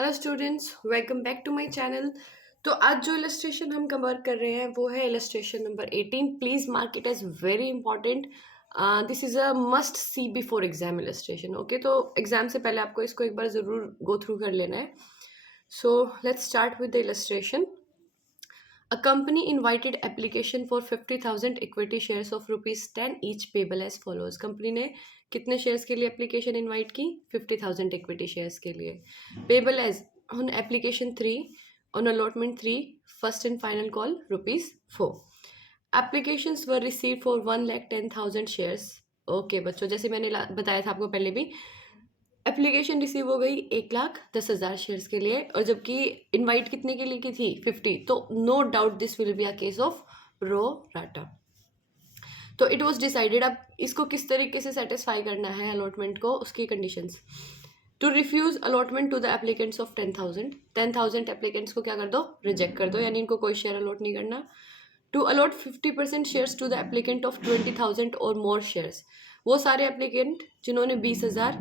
Hello students, welcome back to my channel. तो आज जो इलस्ट्रेशन हम कवर कर रहे हैं वो है illustration number 18। Please mark it as very important. This is a must see before exam illustration. Okay, तो एग्जाम से पहले आपको इसको एक बार जरूर गो थ्रू कर लेना है। So let's start with the illustration. A company invited application for 50,000 equity shares of rupees 10 each payable as follows. Company ने कितने शेयर्स के लिए एप्लीकेशन इनवाइट की? 50,000 इक्विटी शेयर्स के लिए। Payable as on application 3 on allotment 3 first and final call ₹4। Applications were received for 1,10,000 shares. Okay बच्चों, जैसे मैंने बताया था आपको पहले भी, एप्लीकेशन रिसीव हो गई 1,10,000 शेयर्स के लिए, और जबकि इनवाइट कितने के लिए की थी? 50। तो no doubt this will be a case of pro rata. तो इट वाज डिसाइडेड, अब इसको किस तरीके से सेटिस्फाई करना है अलॉटमेंट को, उसकी कंडीशंस। To refuse allotment to the applicants of 10,000 applicants को क्या कर दो? रिजेक्ट कर दो, यानी इनको कोई शेयर अलॉट नहीं करना। To allot 50% shares to the applicant of 20,000 और मोर शेयर्स। वो सारे एप्लीकेंट जिन्होंने 20,000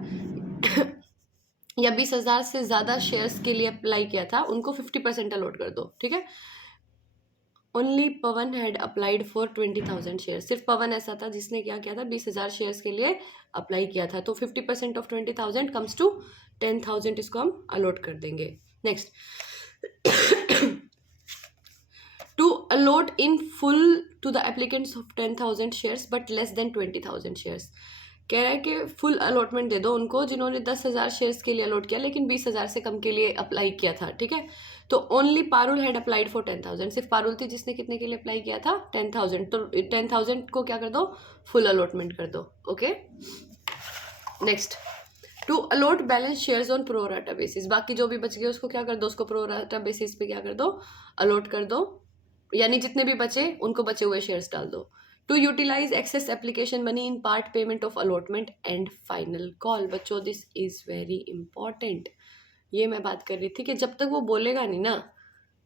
या 20,000 से ज्यादा शेयर्स के लिए अप्लाई किया था उनको 50% अलॉट कर दो। ठीक है। Only Pavan had applied for 20,000 share. सिर्फ पवन ऐसा था जिसने क्या किया था? 20,000 शेयर्स के लिए अप्लाई किया था। तो 50% ऑफ 20,000 कम्स टू 10,000, इसको हम अलॉट कर देंगे। Next, to allot in full to the applicants of 10,000 shares but less than 20,000 shares. कह रहा है कि फुल अलॉटमेंट दे दो उनको जिन्होंने 10,000 शेयर्स के लिए अलॉट किया लेकिन 20,000 से कम के लिए अप्लाई किया था। ठीक है। तो only Parul had applied for 10,000। सिर्फ पारुल थी जिसने कितने के लिए अप्लाई किया था? 10,000। तो 10,000 को क्या कर दो? फुल अलॉटमेंट कर दो। Okay. Next, to allot balance shares on pro rata basis. बाकी जो भी बच गए उसको क्या कर दो? उसको प्रोराटा बेसिस पे क्या कर दो? अलॉट कर दो, यानी जितने भी बचे उनको बचे हुए शेयर्स डाल दो। To utilise excess application money in part payment of allotment and final call. बच्चों दिस इज वेरी इंपॉर्टेंट। ये मैं बात कर रही थी कि जब तक वो बोलेगा नहीं ना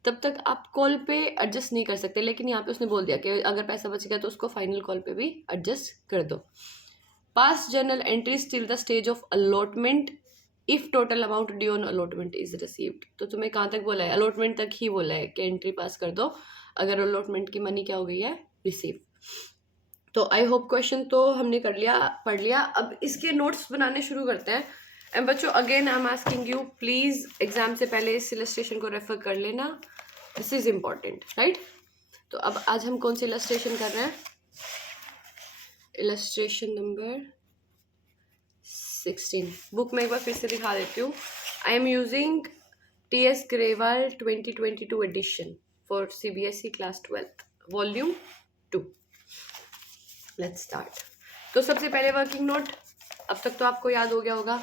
तब तक आप कॉल पे एडजस्ट नहीं कर सकते, लेकिन यहाँ पे उसने बोल दिया कि अगर पैसा बच गया तो उसको फाइनल कॉल पे भी एडजस्ट कर दो। पास journal entries till the stage of allotment if total amount due on allotment is received. तो तुम्हें कहाँ तक बोला है? अलॉटमेंट तक ही बोला है कि एंट्री पास कर दो अगर अलॉटमेंट की मनी क्या हो गई है? रिसीव। तो आई होप क्वेश्चन तो हमने कर लिया, पढ़ लिया। अब इसके नोट्स बनाने शुरू करते हैं। एंड बच्चों, again I am asking you, please exam से पहले इस इलस्ट्रेशन को रेफर कर लेना। This is important, right? तो अब आज हम कौन सी इलस्ट्रेशन कर रहे हैं? Illustration number 16। बुक में एक बार फिर से दिखा देती हूँ। I am using TS Grewal 2022 edition for CBSE class 12 volume 2। Let's start. तो सबसे पहले वर्किंग नोट। अब तक तो आपको याद हो गया होगा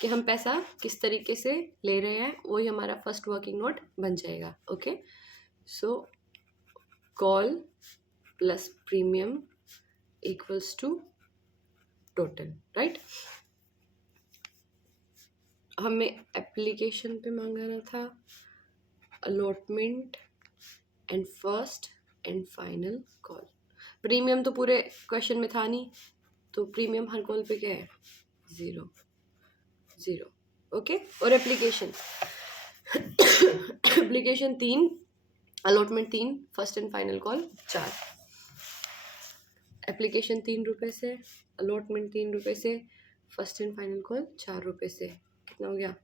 कि हम पैसा किस तरीके से ले रहे हैं, वही हमारा फर्स्ट वर्किंग नोट बन जाएगा। Okay, so call plus premium equals to total, right? हमें एप्लीकेशन पे मांगाना था allotment and first and final call. Premium तो पूरे क्वेश्चन में था नहीं, तो प्रीमियम हर कॉल पे क्या है? 0 0। ओके। और application application 3, allotment 3, first and final call 4। Application 3 रुपये से, अलॉटमेंट 3 रुपये से, फर्स्ट एंड फाइनल कॉल 4 रुपये से। कितना हो गया?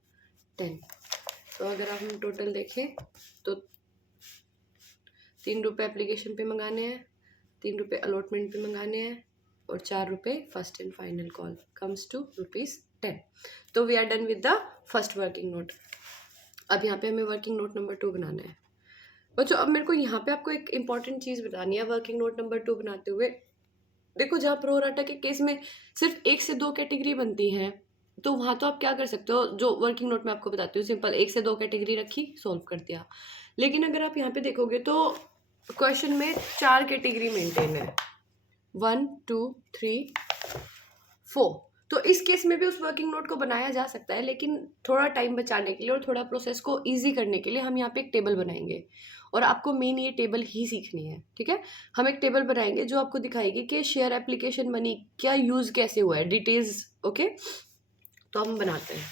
10। तो अगर आप हम टोटल देखें तो 3 रुपये एप्लीकेशन पे मंगाने हैं, 3 रुपये अलॉटमेंट पे मंगाने हैं, और 4 रुपये first and final call, comes to ₹10। तो we are done with the first working note. अब यहाँ पे हमें वर्किंग नोट नंबर 2 बनाना है। बच्चों, अब मेरे को यहाँ पे आपको एक इंपॉर्टेंट चीज़ बतानी है वर्किंग नोट नंबर 2 बनाते हुए। देखो, जहाँ प्रो राटा के केस में सिर्फ 1 से 2 कैटेगरी बनती हैं, तो वहाँ तो आप क्या कर सकते हो, जो वर्किंग नोट में आपको बताती हूँ, सिंपल 1 से 2 कैटेगरी रखी, सोल्व कर दिया। लेकिन अगर आप यहाँ पे देखोगे तो क्वेश्चन में 4 कैटेगरी मेंटेन है, 1 2 3 4। तो इस केस में भी उस वर्किंग नोट को बनाया जा सकता है, लेकिन थोड़ा टाइम बचाने के लिए और थोड़ा प्रोसेस को ईजी करने के लिए हम यहाँ पे एक टेबल बनाएंगे, और आपको मेन ये टेबल ही सीखनी है। ठीक है। हम एक टेबल बनाएंगे जो आपको दिखाएगी कि शेयर एप्लीकेशन मनी क्या यूज कैसे हुआ है, डिटेल्स। ओके, तो हम बनाते हैं।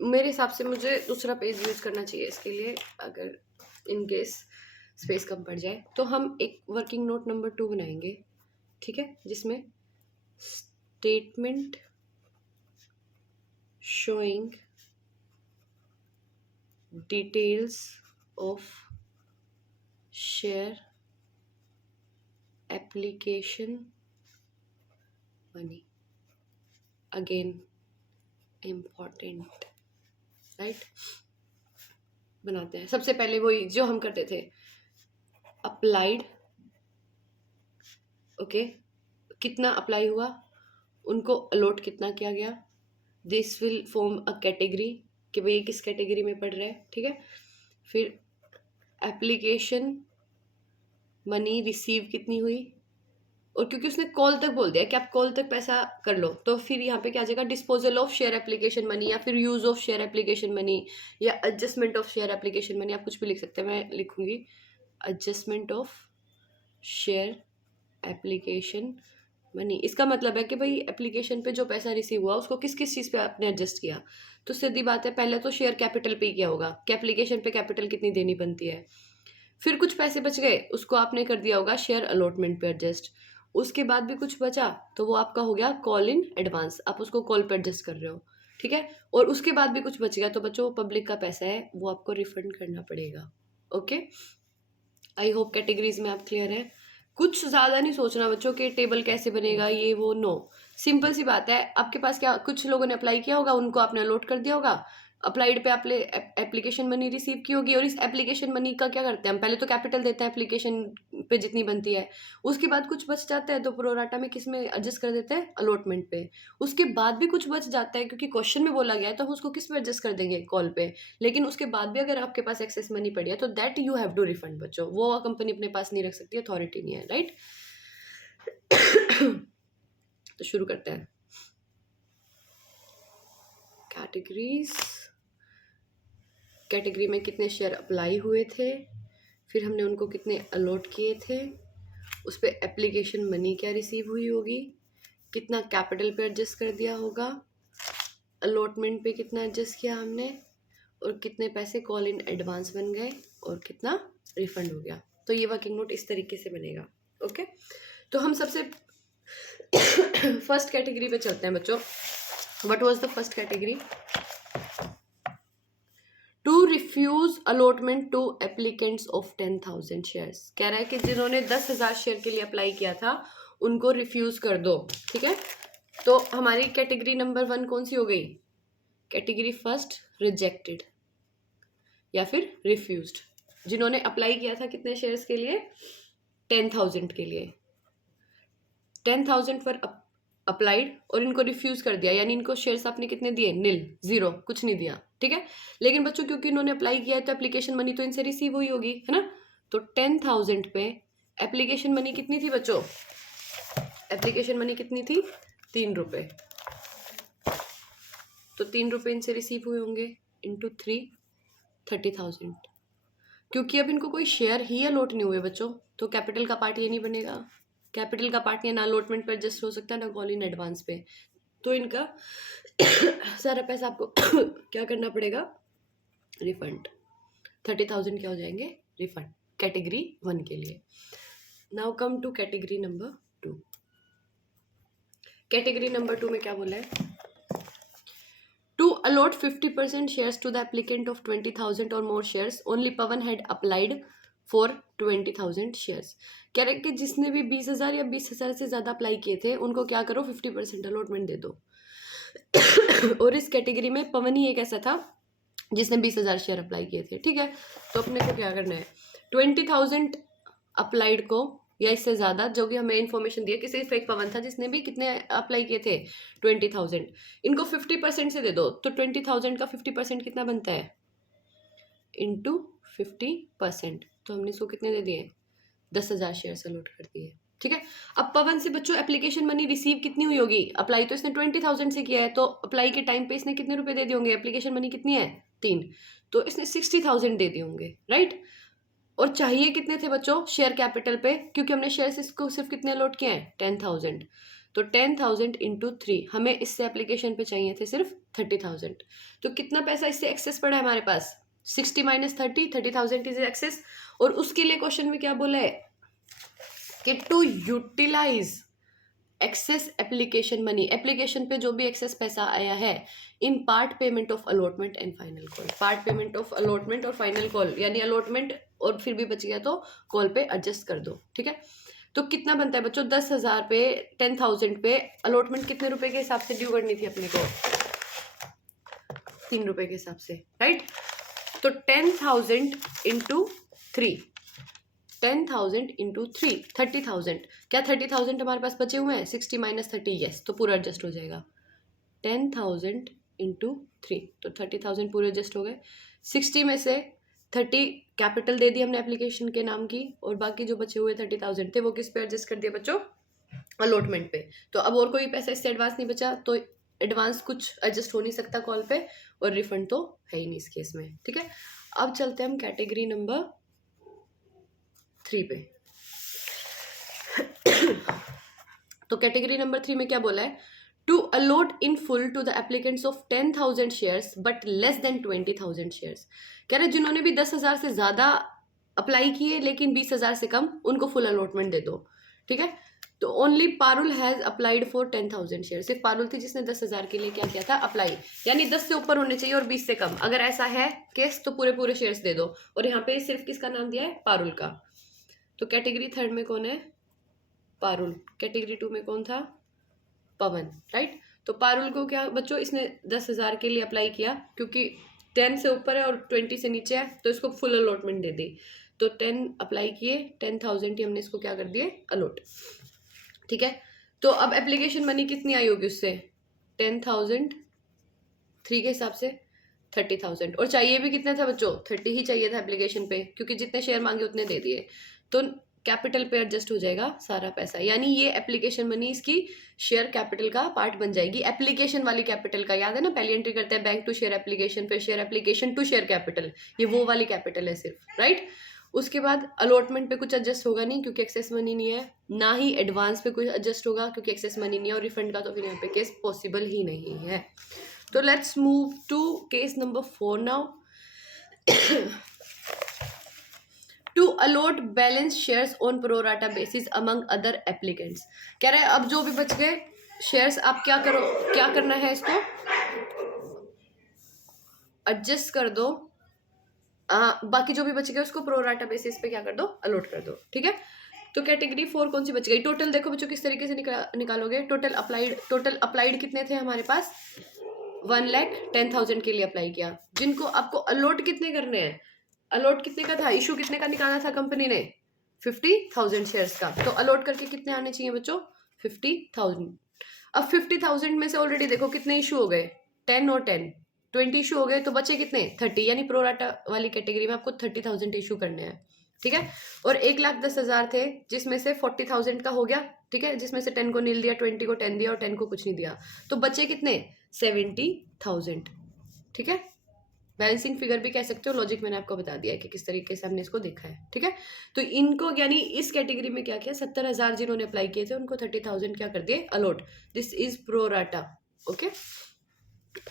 मेरे हिसाब से मुझे दूसरा पेज यूज़ करना चाहिए इसके लिए, अगर इन केस स्पेस कम पड़ जाए। तो हम एक वर्किंग नोट नंबर 2 बनाएंगे, ठीक है, जिसमें statement showing details of share application money, again important, right? बनाते हैं। सबसे पहले वही जो हम करते थे, अप्लाइड, ओके, कितना अप्लाई हुआ, उनको अलॉट कितना किया गया, this will form a category कि भाई किस कैटेगरी में पढ़ रहा है, ठीक है। फिर एप्लीकेशन मनी रिसीव कितनी हुई, और क्योंकि उसने कॉल तक बोल दिया कि आप कॉल तक पैसा कर लो, तो फिर यहाँ पे क्या आ जाएगा, disposal of share application money, या फिर use of share application money, या adjustment of share application money, आप कुछ भी लिख सकते हैं, मैं लिखूंगी adjustment of share application money. इसका मतलब है कि भाई एप्लीकेशन पे जो पैसा रिसीव हुआ उसको किस किस चीज़ पे आपने एडजस्ट किया। तो सीधी बात है, पहले तो शेयर कैपिटल पे किया होगा कि एप्लीकेशन पे कैपिटल कितनी देनी बनती है। फिर कुछ पैसे बच गए, उसको आपने कर दिया होगा शेयर अलॉटमेंट पे एडजस्ट। उसके बाद भी कुछ बचा तो वो आपका हो गया कॉल इन एडवांस, आप उसको कॉल पे एडजस्ट कर रहे हो, ठीक है। और उसके बाद भी कुछ बच गया तो बच्चों पब्लिक का पैसा है, वो आपको रिफंड करना पड़ेगा। ओके, आई होप कैटेगरीज में आप क्लियर हैं। कुछ ज़्यादा नहीं सोचना बच्चों के टेबल कैसे बनेगा ये वो, नो, सिंपल सी बात है। आपके पास क्या, कुछ लोगों ने अप्लाई किया होगा, उनको आपने अलॉट कर दिया होगा, अप्लाइड पे आपने एप्लीकेशन मनी रिसीव की होगी, और इस एप्लीकेशन मनी का क्या करते हैं हम, पहले तो कैपिटल देते हैं एप्लीकेशन पे जितनी बनती है, उसके बाद कुछ बच जाता है तो प्रोराटा में किस में एडजस्ट कर देते हैं, अलॉटमेंट पे। उसके बाद भी कुछ बच जाता है क्योंकि क्वेश्चन में बोला गया है तो हम उसको किस में एडजस्ट कर देंगे, कॉल पे। लेकिन उसके बाद भी अगर आपके पास एक्सेस मनी पड़ी है तो that you have to refund बच्चों, वो कंपनी अपने पास नहीं रख सकती, अथॉरिटी नहीं है, राइट। तो शुरू करते हैं। कैटेगरीज, कैटेगरी में कितने शेयर अप्लाई हुए थे, फिर हमने उनको कितने अलॉट किए थे, उस पर एप्लीकेशन मनी क्या रिसीव हुई होगी, कितना कैपिटल पे एडजस्ट कर दिया होगा, अलॉटमेंट पे कितना एडजस्ट किया हमने, और कितने पैसे कॉल इन एडवांस बन गए, और कितना रिफंड हो गया। तो ये वर्किंग नोट इस तरीके से बनेगा। ओके, तो हम सबसे फर्स्ट कैटेगरी पे चलते हैं बच्चों। What was the first category, to refuse allotment to applicants of 10,000 shares. कह रहा है कि जिन्होंने 10,000 शेयर के लिए अप्लाई किया था उनको रिफ्यूज कर दो, ठीक है। तो हमारी कैटेगरी नंबर 1 कौन सी हो गई, कैटेगरी फर्स्ट रिजेक्टेड या फिर रिफ्यूज्ड। जिन्होंने अप्लाई किया था कितने शेयर्स के लिए, 10,000 के लिए, 10,000 पर अप्लाइड और इनको रिफ्यूज कर दिया, यानी इनको शेयर्स आपने कितने दिए, निल, जीरो, कुछ नहीं दिया, ठीक है। लेकिन बच्चों क्योंकि इन्होंने अप्लाई किया है तो एप्लीकेशन मनी तो इनसे रिसीव हुई होगी, है ना। तो 10,000 पे एप्लीकेशन मनी कितनी थी बच्चों, एप्लीकेशन मनी कितनी थी, 3 रुपये। तो 3 रुपये इनसे रिसीव हुए होंगे, इंटू 3, 30,000। क्योंकि अब इनको कोई शेयर ही अलॉट नहीं हुए बच्चों, तो कैपिटल का पार्ट ये नहीं बनेगा, कैपिटल का पार्ट ये ना अलॉटमेंट पर एडजस्ट हो सकता है ना कॉल इन एडवांस पे। तो इनका सारा पैसा आपको क्या करना पड़ेगा, रिफंड। 30,000 क्या हो जाएंगे, रिफंड, कैटेगरी 1 के लिए। Now come to category number 2। Category number 2 में क्या बोला है, to allot 50% shares to the applicant of 20,000 और more shares, only Pavan had applied for 20,000 shares. कह रहे कि जिसने भी 20,000 या 20,000 से ज़्यादा अप्लाई किए थे उनको क्या करो, 50% अलॉटमेंट दे दो। और इस कैटेगरी में पवन ही एक ऐसा था जिसने 20,000 शेयर अप्लाई किए थे, ठीक है। तो अपने को क्या करना है, 20,000 अप्लाइड को या इससे ज़्यादा, जो कि हमें इन्फॉर्मेशन दिया कि सिर्फ एक पवन था जिसने भी कितने अप्लाई किए थे, 20,000, इनको 50% से दे दो। तो 20,000 का 50% कितना बनता है, इंटू 50%। तो हमने इसको कितने दे दिए, 10,000 शेयर अलॉट कर दिए, ठीक है। अब पवन से बच्चों एप्लीकेशन मनी रिसीव कितनी हुई होगी, अप्लाई तो इसने 20,000 से किया है, तो अप्लाई के टाइम पे इसने कितने रुपए दे दिए होंगे, एप्लीकेशन मनी कितनी है, 3, तो इसने 60,000 दे दिए होंगे, राइट। और चाहिए कितने थे बच्चों, शेयर कैपिटल पे, क्योंकि हमने शेयर्स इसको सिर्फ कितने अलॉट किए हैं, 10,000। तो 10,000 इंटू 3, हमें इससे एप्लीकेशन पे चाहिए थे सिर्फ 30,000। तो कितना पैसा इससे एक्सेस पड़ा है हमारे पास? 60 माइनस 30, 30,000 इज एक्सेस। और उसके लिए क्वेश्चन में क्या बोला है कि to utilise excess application money, application पे जो भी एक्सेस पैसा आया है, in part payment of allotment and final call. Part payment of allotment और फाइनल कॉल, यानी अलॉटमेंट और फिर भी बच गया तो कॉल पे एडजस्ट कर दो, ठीक है। तो कितना बनता है बच्चों? 10,000 पे 10,000 पे अलॉटमेंट कितने रुपए के हिसाब से ड्यू करनी थी अपने को? 3 रुपए के हिसाब से, राइट। तो 10,000 इंटू 3, 10,000 इंटू 3, 30,000। क्या 30,000 हमारे पास बचे हुए हैं? 60 माइनस 30, यस, तो पूरा एडजस्ट हो जाएगा। 10,000 इंटू 3, तो 30,000 पूरे एडजस्ट हो गए। 60 में से 30 कैपिटल दे दी हमने एप्लीकेशन के नाम की, और बाकी जो बचे हुए 30,000 थे वो किस पे एडजस्ट कर दिया बच्चों? अलॉटमेंट पे। तो अब और कोई पैसा इससे एडवांस नहीं बचा, तो एडवांस कुछ एडजस्ट हो नहीं सकता कॉल पे, और रिफंड तो है ही नहीं इस केस में, ठीक है। अब चलते हैं हम कैटेगरी नंबर 3 पे। तो कैटेगरी नंबर 3 में क्या बोला है? To allot in full to the applicants of 10,000 shares but less than 20,000 shares. कह रहे जिन्होंने भी 10,000 से ज्यादा अप्लाई किए लेकिन 20,000 से कम, उनको फुल अलॉटमेंट दे दो, ठीक है। तो only Parul has applied for 10,000 share. सिर्फ पारुल थी जिसने 10,000 के लिए क्या किया था? अप्लाई, यानी 10 से ऊपर होने चाहिए और 20 से कम। अगर ऐसा है केस तो पूरे पूरे शेयर्स दे दो, और यहाँ पे सिर्फ किसका नाम दिया है? पारुल का। तो कैटेगरी 3 में कौन है? पारुल। कैटेगरी 2 में कौन था? पवन, राइट। तो पारुल को क्या बच्चों, इसने 10,000 के लिए अप्लाई किया, क्योंकि 10 से ऊपर है और 20 से नीचे है, तो इसको फुल अलॉटमेंट दे दी। तो 10 अप्लाई किए, 10,000 ही हमने इसको क्या कर दिए? अलॉट, ठीक है। तो अब एप्लीकेशन मनी कितनी आई होगी उससे? 10,000 3 के हिसाब से 30,000, और चाहिए भी कितना था बच्चों? 30 ही चाहिए था एप्लीकेशन पे, क्योंकि जितने शेयर मांगे उतने दे दिए। तो कैपिटल पे एडजस्ट हो जाएगा सारा पैसा, यानी ये एप्लीकेशन मनी इसकी शेयर कैपिटल का पार्ट बन जाएगी। एप्लीकेशन वाली कैपिटल का, याद है ना, पहली एंट्री करते हैं बैंक टू शेयर एप्लीकेशन, फिर share application to share capital, ये वो वाली कैपिटल है सिर्फ, राइट। उसके बाद अलॉटमेंट पे कुछ एडजस्ट होगा नहीं, क्योंकि एक्सेस मनी नहीं है, ना ही एडवांस पे कुछ एडजस्ट होगा, क्योंकि एक्सेस मनी नहीं है, और रिफंड का तो फिर यहाँ पे केस पॉसिबल ही नहीं है। तो let's move to case number 4 now. To allot balance shares on pro rata basis among other applicants. कह रहे हैं अब जो भी बच गए शेयर्स, आप क्या करो, क्या करना है? इसको एडजस्ट कर दो, बाकी जो भी बच गए उसको प्रोराटा बेसिस पे क्या कर दो? अलॉट कर दो, ठीक है। तो कैटेगरी 4 कौन सी बच गई? टोटल देखो बच्चों किस तरीके से निकालोगे। टोटल अप्लाइड कितने थे हमारे पास? 1,10,000 के लिए अप्लाई किया, जिनको आपको अलॉट कितने करने हैं? अलॉट कितने का था? इशू कितने का निकाला था कंपनी ने? 50,000 शेयर्स का। तो अलॉट करके कितने आने चाहिए बच्चों? 50,000। अब 50,000 में से ऑलरेडी देखो कितने इशू हो गए? 10 और 10, 20 इशू हो गए, तो बचे कितने? 30, यानी प्रोराटा वाली कैटेगरी में आपको 30,000 इशू करने हैं, ठीक है। और 1,10,000 थे, जिसमें से 40,000 का हो गया, ठीक है, जिसमें से 10 को नील दिया, 20 को 10 दिया, और 10 को कुछ नहीं दिया, तो बचे कितने? 70,000, ठीक है। बैलेंसिंग फिगर भी कह सकते हो, लॉजिक मैंने आपको बता दिया है कि किस तरीके से हमने इसको देखा है, ठीक है। तो इनको यानी इस कैटेगरी में क्या किया? 70,000 जिन्होंने अप्लाई किए थे उनको 30,000 क्या कर दिए? Allot. This is pro rata, okay.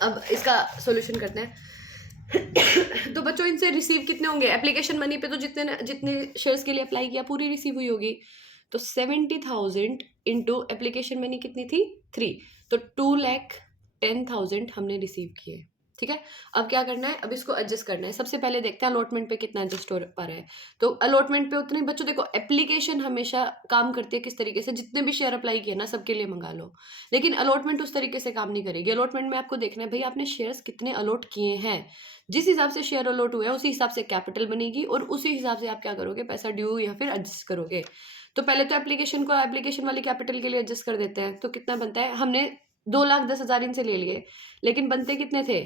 अब इसका सॉल्यूशन करते हैं। तो बच्चों इनसे रिसीव कितने होंगे? एप्लीकेशन मनी पे तो जितने शेयर्स के लिए अप्लाई किया पूरी रिसीव हुई होगी, तो 70,000 इंटू एप्लीकेशन मनी कितनी थी? 3, तो 2,10,000 हमने रिसीव किए, ठीक है। अब क्या करना है? अब इसको एडजस्ट करना है। सबसे पहले देखते हैं अलॉटमेंट पे कितना एडजस्ट हो पा रहा है। तो अलॉटमेंट पे उतने बच्चों, देखो एप्लीकेशन हमेशा काम करती है किस तरीके से, जितने भी शेयर अप्लाई किए ना सबके लिए मंगा लो, लेकिन अलॉटमेंट उस तरीके से काम नहीं करेगी। अलॉटमेंट में आपको देखना है भाई आपने शेयर्स कितने अलॉट किए हैं, जिस हिसाब से शेयर अलॉट हुए हैं उसी हिसाब से कैपिटल बनेगी, और उसी हिसाब से आप क्या करोगे? पैसा ड्यू या फिर एडजस्ट करोगे। तो पहले तो एप्लीकेशन वाली कैपिटल के लिए एडजस्ट कर देते हैं। तो कितना बनता है? हमने 2,10,000 इनसे ले लिए, लेकिन बनते कितने थे?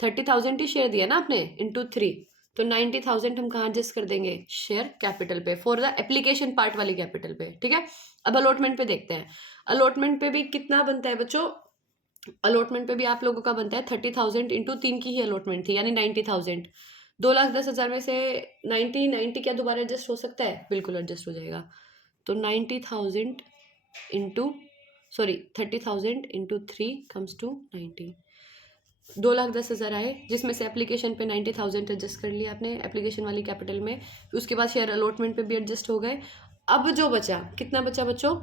30,000 ही शेयर दिया ना आपने, इंटू 3, तो 90,000 हम कहाँ एडजस्ट कर देंगे? शेयर कैपिटल पे, फॉर द एप्लीकेशन पार्ट वाली कैपिटल पे, ठीक है। अब अलॉटमेंट पे देखते हैं। अलॉटमेंट पे भी कितना बनता है बच्चों? अलॉटमेंट पे भी आप लोगों का बनता है 30,000 इंटू 3 की ही अलॉटमेंट थी, यानी 90,000। 2,10,000 में से 90 क्या दोबारा एडजस्ट हो सकता है? बिल्कुल एडजस्ट हो जाएगा। तो 90,000 into sorry 30,000 into 3 comes to 90, 2,10,000 आए, जिसमें से एप्लीकेशन पे 90,000 एडजस्ट कर लिया आपने एप्लीकेशन वाली कैपिटल में, उसके बाद शेयर अलॉटमेंट पे भी एडजस्ट हो गए। अब जो बचा, कितना बचा बच्चों,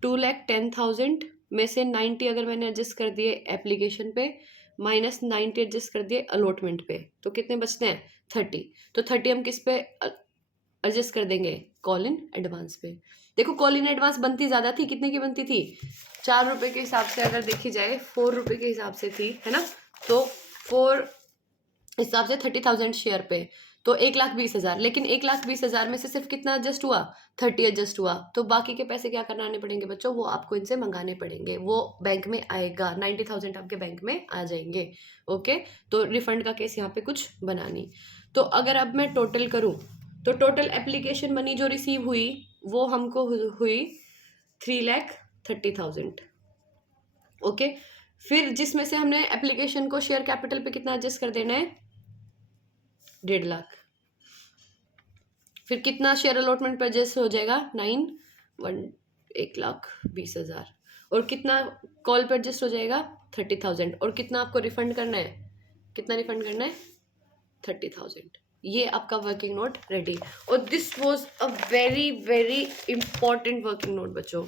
2,10,000 में से 90 अगर मैंने एडजस्ट कर दिए एप्लीकेशन पे, माइनस 90 एडजस्ट कर दिए अलॉटमेंट पे, तो कितने बचते हैं, 30। तो 30 हम किस पे एडजस्ट कर देंगे, कॉल इन एडवांस पे। देखो कॉल इन एडवांस बनती ज़्यादा थी, कितने की बनती थी, 4 रुपये के हिसाब से अगर देखी जाए 4 रुपये के हिसाब से थी, है ना, तो 4 हिसाब से 30,000 शेयर पे, तो 1,20,000, लेकिन 1,20,000 में से सिर्फ कितना एडजस्ट हुआ, 30 एडजस्ट हुआ, तो बाकी के पैसे क्या कराने पड़ेंगे बच्चों, वो आपको इनसे मंगाने पड़ेंगे, वो बैंक में आएगा, 90,000 आपके बैंक में आ जाएंगे। ओके, तो रिफंड का केस यहाँ पे कुछ बना नहीं। तो अगर अब मैं टोटल करूँ, तो टोटल एप्लीकेशन मनी जो रिसीव हुई वो हमको हुई 3,30,000। ओके, फिर जिसमें से हमने एप्लीकेशन को शेयर कैपिटल पे कितना एडजस्ट कर देना है, 1.5 लाख। फिर कितना शेयर अलॉटमेंट पे एडजस्ट हो जाएगा, 1,20,000, और कितना कॉल पे एडजस्ट हो जाएगा, 30,000, और कितना आपको रिफंड करना है, कितना रिफंड करना है, 30,000। ये आपका वर्किंग नोट रेडी। और this was a very very important working note बच्चों,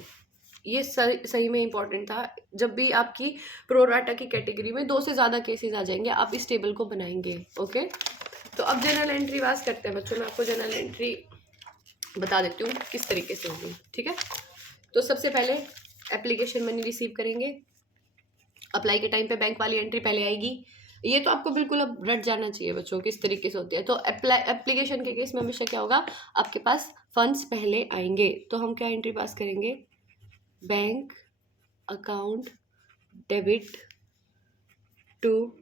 ये सही में इंपॉर्टेंट था। जब भी आपकी प्रोराटा की कैटेगरी में 2 से ज़्यादा केसेस आ जाएंगे, आप इस टेबल को बनाएंगे। ओके, तो अब जनरल एंट्री वास करते हैं बच्चों, मैं आपको जनरल एंट्री बता देती हूँ किस तरीके से होगी। ठीक है, तो सबसे पहले एप्लीकेशन मनी रिसीव करेंगे, अप्लाई के टाइम पे बैंक वाली एंट्री पहले आएगी। ये तो आपको बिल्कुल अब रट जाना चाहिए बच्चों किस तरीके से होती है। तो एप्लीकेशन के केस में हमेशा क्या होगा, आपके पास फंड्स पहले आएंगे, तो हम क्या एंट्री पास करेंगे, bank account debit to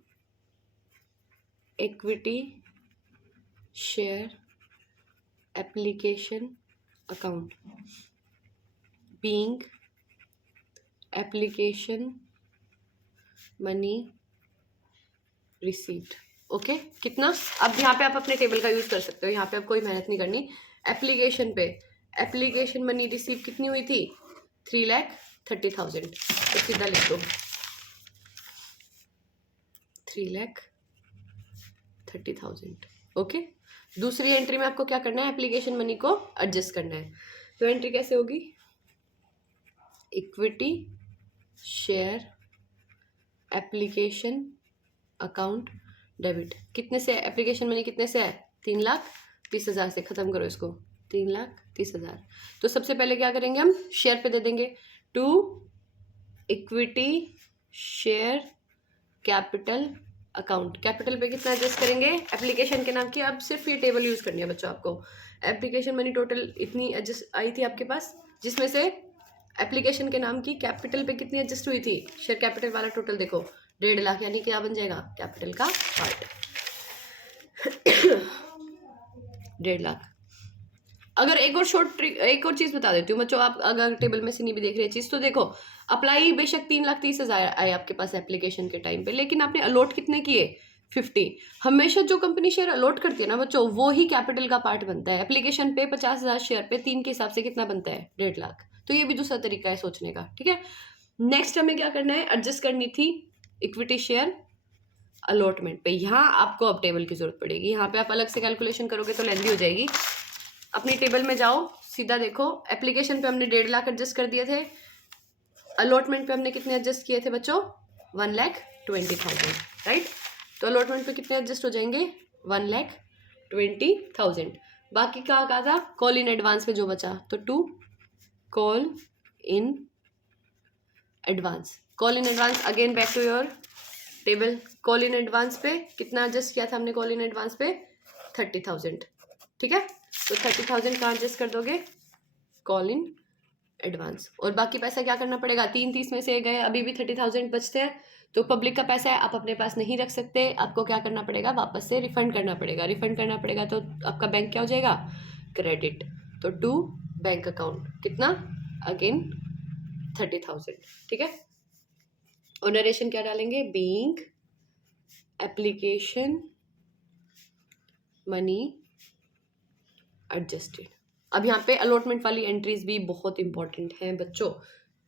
equity share application account being application money received. Okay, कितना, अब यहाँ पे आप अपने टेबल का यूज़ कर सकते हो, यहाँ पे आप कोई मेहनत नहीं करनी। एप्लीकेशन पे एप्लीकेशन मनी रिसीव कितनी हुई थी, 3,30,000, तो सीधा लिख दो 3,30,000। ओके, दूसरी एंट्री में आपको क्या करना है, एप्लीकेशन मनी को एडजस्ट करना है। तो एंट्री कैसे होगी, equity share application account debit, कितने से एप्लीकेशन मनी कितने से है, 3,30,000 से, खत्म करो इसको, 3,30,000। तो सबसे पहले क्या करेंगे, हम शेयर पे दे देंगे to equity share capital account, capital पे कितना एडजस्ट करेंगे, एप्लीकेशन के नाम की। अब सिर्फ ये टेबल यूज करनी है बच्चों आपको। एप्लीकेशन मनी टोटल इतनी एडजस्ट आई थी आपके पास, जिसमें से एप्लीकेशन के नाम की कैपिटल पे कितनी एडजस्ट हुई थी, शेयर कैपिटल वाला टोटल देखो 1.5 लाख, यानी क्या बन जाएगा, कैपिटल का पार्ट 1.5 लाख। अगर एक और चीज बता देती हूँ बच्चों, आप अगर टेबल में से नहीं भी देख रहे चीज, तो देखो अप्लाई बेशक 3,30,000 आए आपके पास एप्लीकेशन के टाइम पे, लेकिन आपने अलॉट कितने किए, 50। हमेशा जो कंपनी शेयर अलॉट करती है ना बच्चों, वो ही कैपिटल का पार्ट बनता है। एप्लीकेशन पे 50,000 शेयर पे 3 के हिसाब से कितना बनता है, 1.5 लाख। तो ये भी दूसरा तरीका है सोचने का। ठीक है, नेक्स्ट हमें क्या करना है, एडजस्ट करनी थी इक्विटी शेयर अलॉटमेंट पे। यहाँ आपको अब टेबल की जरूरत पड़ेगी, यहाँ पे आप अलग से कैलकुलेशन करोगे तो लेंदी हो जाएगी। अपनी टेबल में जाओ, सीधा देखो, एप्लीकेशन पे हमने 1.5 लाख एडजस्ट कर दिए थे, अलॉटमेंट पे हमने कितने एडजस्ट किए थे बच्चों, 1,20,000, राइट। तो अलॉटमेंट पे कितने एडजस्ट हो जाएंगे, 1,20,000। बाकी कहा था, कॉल इन एडवांस पे जो बचा, तो to call in advance, call in advance, again back to your table. Call in advance पे कितना एडजस्ट किया था हमने, कॉल इन एडवांस पे 30,000। ठीक है, तो 30,000 कहाँ एडजस्ट कर दोगे, कॉल इन एडवांस। और बाकी पैसा क्या करना पड़ेगा, 3,30 में से गए, अभी भी 30,000 बचते हैं, तो पब्लिक का पैसा है, आप अपने पास नहीं रख सकते, आपको क्या करना पड़ेगा, वापस से रिफंड करना पड़ेगा। रिफंड करना पड़ेगा तो आपका बैंक क्या हो जाएगा, क्रेडिट। तो टू बैंक अकाउंट कितना, अगेन 30,000। ठीक है, और नरेशन क्या डालेंगे, बीइंग एप्लीकेशन मनी एडजस्टेड। अब यहाँ पे अलॉटमेंट वाली एंट्रीज भी बहुत इंपॉर्टेंट हैं बच्चों,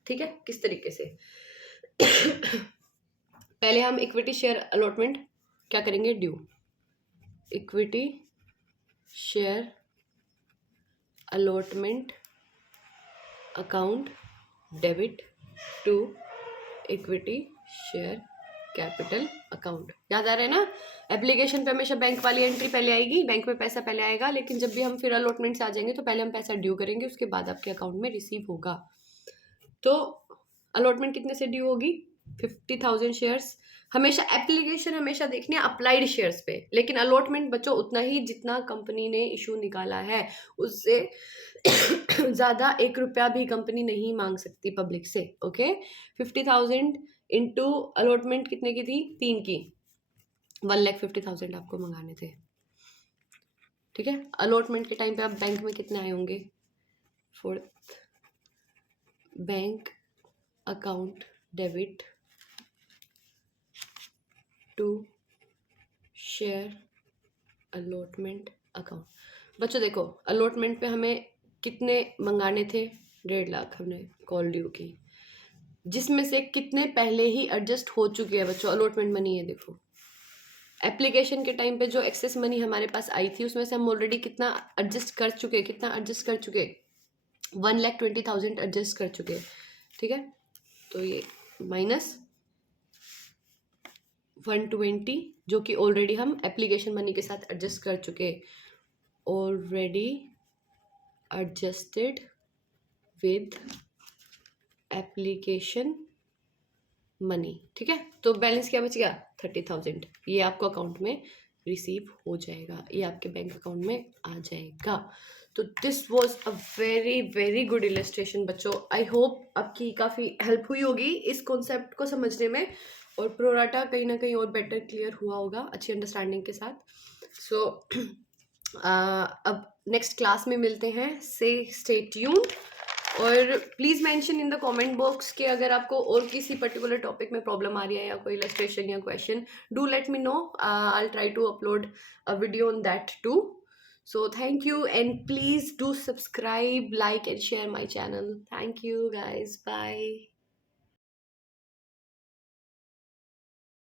ठीक है, किस तरीके से पहले हम इक्विटी शेयर अलॉटमेंट क्या करेंगे, due equity share allotment account debit to equity share capital account. याद आ रहा है ना, एप्लीकेशन पे हमेशा बैंक वाली एंट्री पहले आएगी, बैंक में पैसा पहले आएगा, लेकिन जब भी हम फिर अलॉटमेंट से आ जाएंगे तो पहले हम पैसा ड्यू करेंगे, उसके बाद आपके अकाउंट में रिसीव होगा। तो अलॉटमेंट कितने से ड्यू होगी, 50,000 शेयर्स। हमेशा एप्लीकेशन हमेशा देखनी है अप्लाइड शेयर्स पे, लेकिन अलॉटमेंट बच्चों उतना ही जितना कंपनी ने इशू निकाला है, उससे ज़्यादा 1 रुपया भी कंपनी नहीं मांग सकती पब्लिक से। ओके, 50,000 इंटू अलॉटमेंट कितने की थी, 3 की, 1,50,000 आपको मंगाने थे। ठीक है, अलॉटमेंट के टाइम पे आप बैंक में कितने आए होंगे, 4th bank account debit to share allotment account. बच्चों देखो, अलॉटमेंट पे हमें कितने मंगाने थे, 1.5 लाख हमने कॉल ड्यू की, जिसमें से कितने पहले ही एडजस्ट हो चुके हैं बच्चों, अलॉटमेंट मनी है देखो। एप्लीकेशन के टाइम पे जो एक्सेस मनी हमारे पास आई थी उसमें से हम ऑलरेडी कितना एडजस्ट कर चुके, 1,20,000 एडजस्ट कर चुके। ठीक है, तो ये माइनस 120 जो कि ऑलरेडी हम एप्लीकेशन मनी के साथ एडजस्ट कर चुके, already adjusted with application money. ठीक है, तो बैलेंस क्या बच गया, 30,000। ये आपको अकाउंट में रिसीव हो जाएगा, ये आपके बैंक अकाउंट में आ जाएगा। तो this was a very very good illustration बच्चों। आई होप आपकी काफ़ी हेल्प हुई होगी इस कॉन्सेप्ट को समझने में, और प्रोराटा कहीं ना कहीं और बेटर क्लियर हुआ होगा अच्छी अंडरस्टैंडिंग के साथ। सो अब नेक्स्ट क्लास में मिलते हैं, से स्टे ट्यून्ड। और please mention in the comment box कि अगर आपको और किसी पर्टिकुलर टॉपिक में प्रॉब्लम आ रही है या कोई इलस्ट्रेशन या question, do let me know, I will try to upload a video on that too. So thank you, and please do subscribe, like and share my channel. Thank you guys, bye.